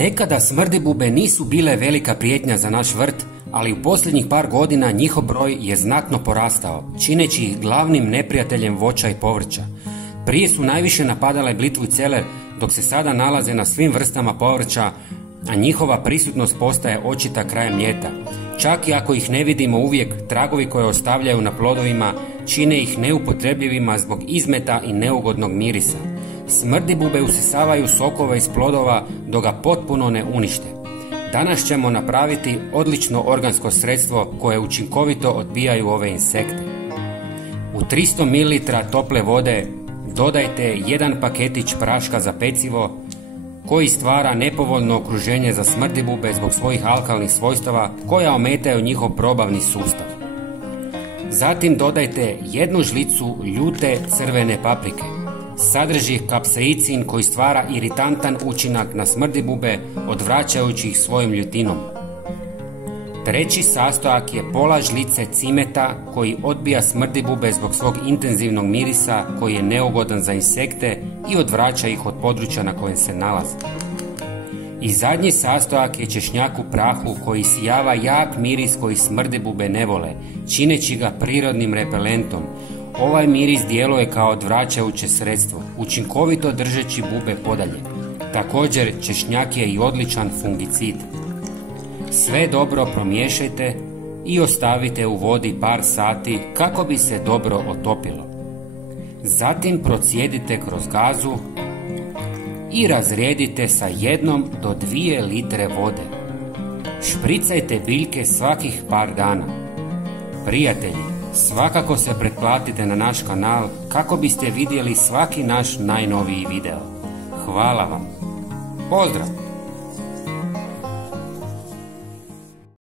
Nekada smrdibube nisu bile velika prijetnja za naš vrt, ali u posljednjih par godina njihov broj je znatno porastao, čineći ih glavnim neprijateljem voća i povrća. Prije su najviše napadale blitvu i celer, dok se sada nalaze na svim vrstama povrća, a njihova prisutnost postaje očita krajem ljeta. Čak i ako ih ne vidimo uvijek, tragovi koje ostavljaju na plodovima čine ih neupotrebljivima zbog izmeta i neugodnog mirisa. Smrdibube usisavaju sokove iz plodova dok ga potpuno ne unište. Danas ćemo napraviti odlično organsko sredstvo koje učinkovito odbijaju ove insekte. U 300 ml tople vode dodajte jedan paketić praška za pecivo koji stvara nepovoljno okruženje za smrdibube zbog svojih alkalnih svojstava koja ometaju njihov probavni sustav. Zatim dodajte jednu žlicu ljute crvene paprike. Sadrži kapsaicin koji stvara iritantan učinak na smrdibube, odvraćajući ih svojim ljutinom. Treći sastojak je pola žlice cimeta koji odbija smrdibube zbog svog intenzivnog mirisa koji je neugodan za insekte i odvraća ih od područja na kojem se nalaze. I zadnji sastojak je češnjak u prahu koji isijava jak miris koji smrdibube ne vole, čineći ga prirodnim repelentom. Ovaj miris djeluje kao odvraćajuće sredstvo, učinkovito držeći bube podalje. Također, češnjak je i odličan fungicid. Sve dobro promiješajte i ostavite u vodi par sati kako bi se dobro otopilo. Zatim procijedite kroz gazu i razrijedite sa 1 do 2 litre vode. Špricajte biljke svakih par dana. Prijatelji, svakako se pretplatite na naš kanal kako biste vidjeli svaki naš najnoviji video. Hvala vam. Pozdrav!